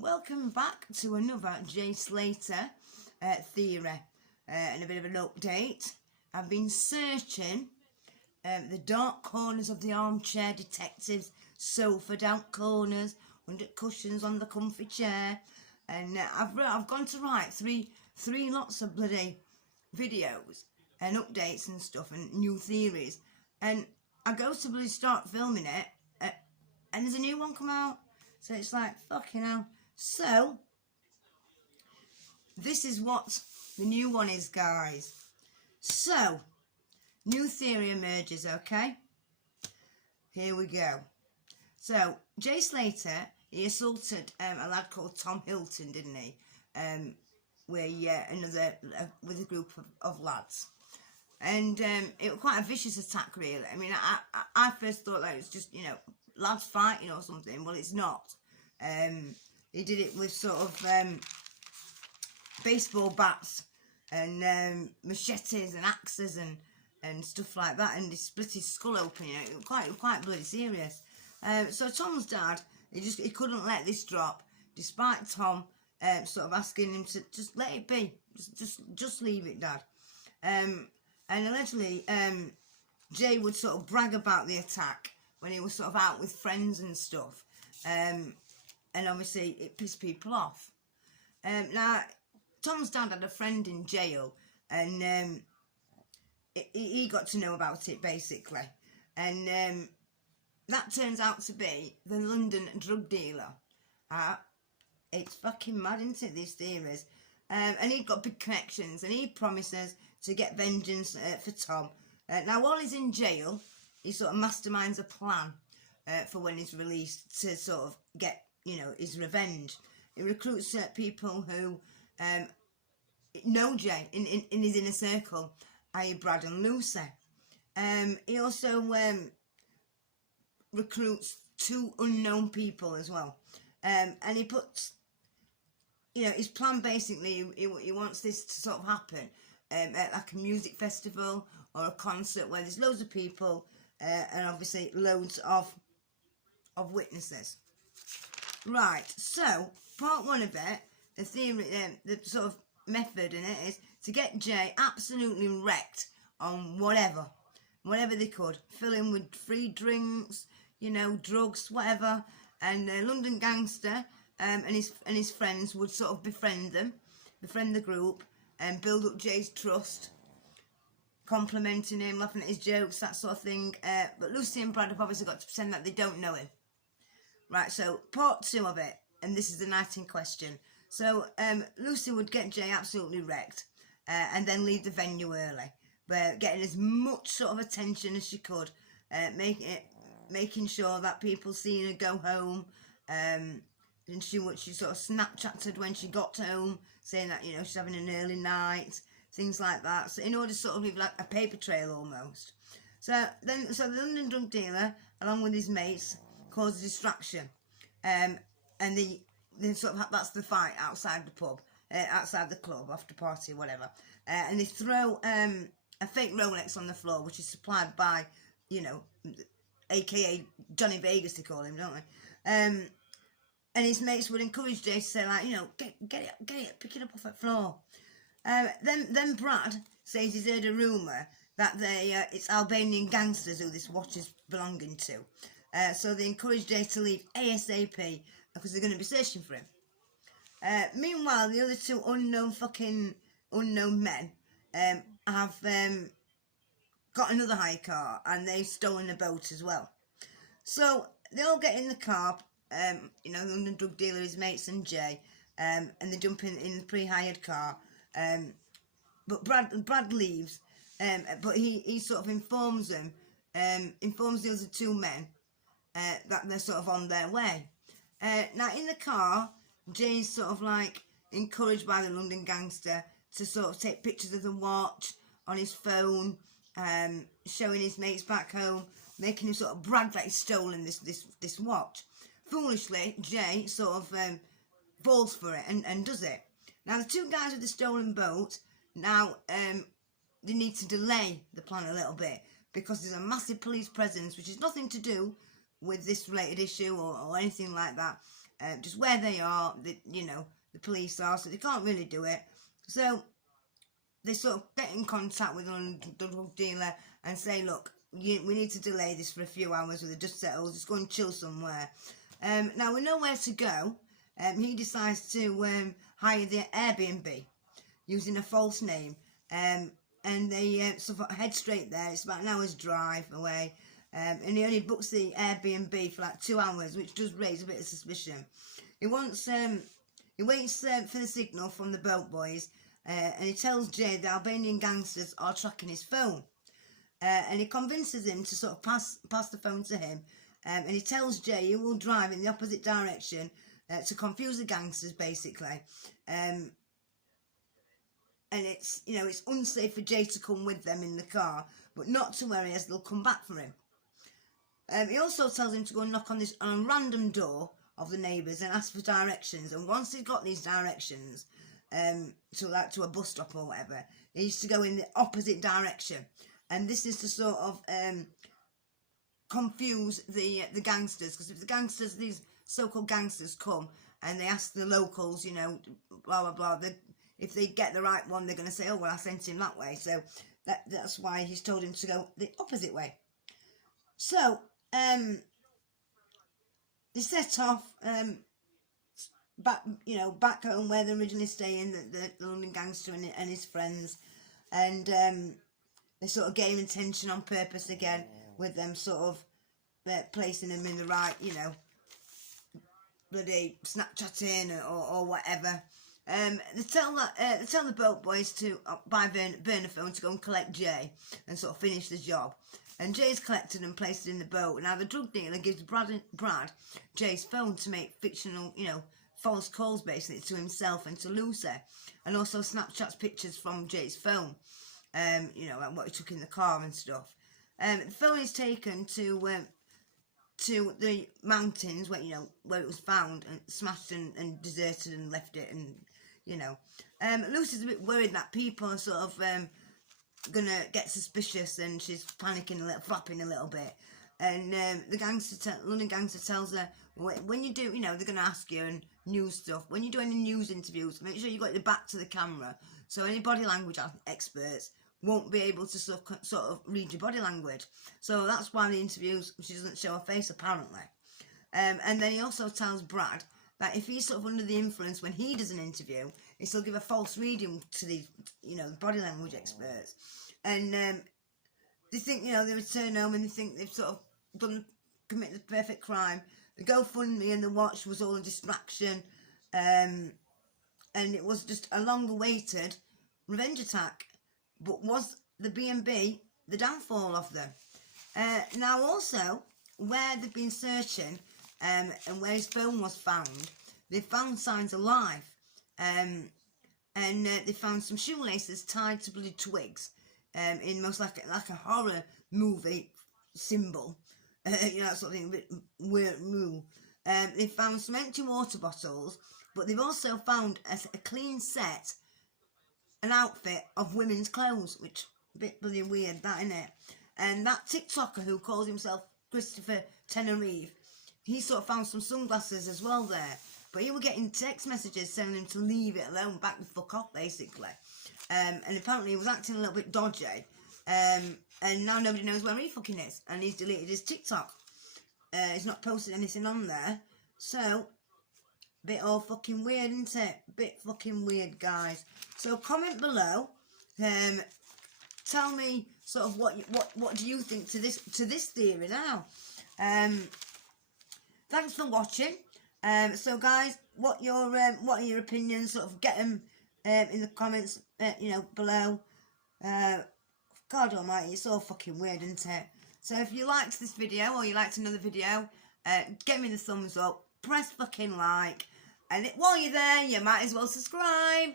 Welcome back to another Slater theory and a bit of an update. I've been searching the dark corners of the armchair detectives, sofa out corners, under cushions on the comfy chair, and I've gone to write three lots of bloody videos and updates and stuff and new theories, and I go to bloody start filming it and there's a new one come out, so it's like fucking hell. So, this is what the new one is, guys. So, new theory emerges, okay? Here we go. So, Jay Slater, he assaulted a lad called Tom Hilton, didn't he? With a group of lads. And it was quite a vicious attack, really. I mean, I first thought that it was just, lads fighting or something. Well, it's not. He did it with sort of baseball bats and machetes and axes and stuff like that, and he split his skull open. It was quite bloody serious. So Tom's dad, he couldn't let this drop, despite Tom sort of asking him to just let it be, just leave it, Dad. And allegedly, Jay would sort of brag about the attack when he was sort of out with friends and stuff. And obviously it pissed people off. Now, Tom's dad had a friend in jail, and he got to know about it, basically. And that turns out to be the London drug dealer. It's fucking mad, isn't it, these theories? And he's got big connections, and he promises to get vengeance for Tom. Now, while he's in jail, he sort of masterminds a plan for when he's released to sort of get, his revenge. He recruits people who know Jay in his inner circle, i.e. Brad and Lucy. He also recruits 2 unknown people as well. And he puts, his plan basically, he wants this to sort of happen at like a music festival or a concert where there's loads of people and obviously loads of witnesses. Right, so part 1 of it, the theory, the sort of method in it is to get Jay absolutely wrecked on whatever they could. Fill him with free drinks, drugs, whatever. And London Gangster and his friends would sort of befriend the group, and build up Jay's trust, complimenting him, laughing at his jokes, that sort of thing. But Lucy and Brad have obviously got to pretend that they don't know him. Right, so part 2 of it, and this is the night in question. So Lucy would get Jay absolutely wrecked and then leave the venue early, but getting as much sort of attention as she could, making sure that people seeing her go home. And she sort of Snapchatted when she got home, saying that she's having an early night, things like that. So in order to sort of leave like a paper trail almost. So the London drug dealer, along with his mates, cause a distraction, and they sort of that's the fight outside the pub, outside the club, after party, whatever, and they throw a fake Rolex on the floor, which is supplied by, aka Johnny Vegas, they call him, don't they? And his mates would encourage Jay to say, like, get it, pick it up off that floor. Then Brad says he's heard a rumour that it's Albanian gangsters who this watch is belonging to. So they encourage Jay to leave ASAP because they're going to be searching for him. Meanwhile, the other 2 unknown men have got another hire car, and they've stolen a boat as well. So they all get in the car, the London drug dealer, his mates and Jay, and they jump in the pre-hired car. But Brad leaves, but he sort of informs the other 2 men that they're sort of on their way. Now in the car, Jay's sort of like encouraged by the London Gangster to sort of take pictures of the watch on his phone, showing his mates back home, making him sort of brag that he's stolen this watch. Foolishly, Jay sort of falls for it and does it. Now the 2 guys with the stolen boat, now they need to delay the plan a little bit because there's a massive police presence, which has nothing to do with this related issue or anything like that. just where they are, the police are, so they can't really do it. So they sort of get in contact with the drug dealer and say, look, we need to delay this for a few hours with the dust settles, just go and chill somewhere. Now we know where to go. He decides to hire the Airbnb using a false name, and they sort of head straight there. It's about an hour's drive away, and he only books the Airbnb for like 2 hours, which does raise a bit of suspicion. He waits for the signal from the boat boys, and he tells Jay the Albanian gangsters are tracking his phone, and he convinces him to sort of pass the phone to him, and he tells Jay he will drive in the opposite direction to confuse the gangsters, basically. And it's unsafe for Jay to come with them in the car, but not to worry as they'll come back for him. He also tells him to go and knock on a random door of the neighbours and ask for directions. And once he's got these directions, to a bus stop or whatever, he needs to go in the opposite direction. And this is to sort of confuse the gangsters, because if these so-called gangsters come and they ask the locals, blah blah blah, if they get the right one, they're going to say, oh well, I sent him that way. So that's why he's told him to go the opposite way. So they set off back home where they're originally staying, the London gangster and his friends, and they sort of gain attention on purpose again, with them sort of placing them in the right, bloody Snapchatting or whatever. They tell the boat boys to buy burner phone to go and collect Jay and sort of finish the job. And Jay's collected and placed it in the boat. Now the drug dealer gives Brad Jay's phone to make fictional, false calls basically to himself and to Lucy, and also Snapchats pictures from Jay's phone, like what he took in the car and stuff. The phone is taken to the mountains where it was found and smashed and deserted and left it, and Lucy's a bit worried that people are sort of gonna get suspicious, and she's panicking flapping a little bit. And the London gangster tells her, when you do, they're gonna ask you and news stuff. When you do any news interviews, make sure you got your back to the camera, so any body language experts won't be able to sort of read your body language. So that's why the interviews, she doesn't show her face apparently. And then he also tells Brad that if he's sort of under the influence when he does an interview, he still give a false reading to these, body language experts. And they think, they return home and they think they've sort of committed the perfect crime. The GoFundMe and the watch was all a distraction, and it was just a long-awaited revenge attack. But was the B&B the downfall of them? Now also, where they've been searching, and where his phone was found, they found signs of life, and they found some shoelaces tied to bloody twigs, in most like a horror movie symbol, that sort of thing, a bit weird. They found some empty water bottles, but they've also found a clean set, an outfit of women's clothes, which a bit bloody weird, that, innit? And that TikToker who calls himself Christopher Tenerife, he sort of found some sunglasses as well there. But he was getting text messages telling him to leave it alone, back the fuck off, basically. And apparently he was acting a little bit dodgy. And now nobody knows where he fucking is. And he's deleted his TikTok. He's not posted anything on there. So, bit all fucking weird, isn't it? Bit fucking weird, guys. So comment below. Tell me sort of what do you think to this theory now. Thanks for watching. So guys, what are your opinions? Sort of get them in the comments, below. God almighty, it's all fucking weird, isn't it? So if you liked this video or you liked another video, give me the thumbs up, press fucking like, and while you're there, you might as well subscribe.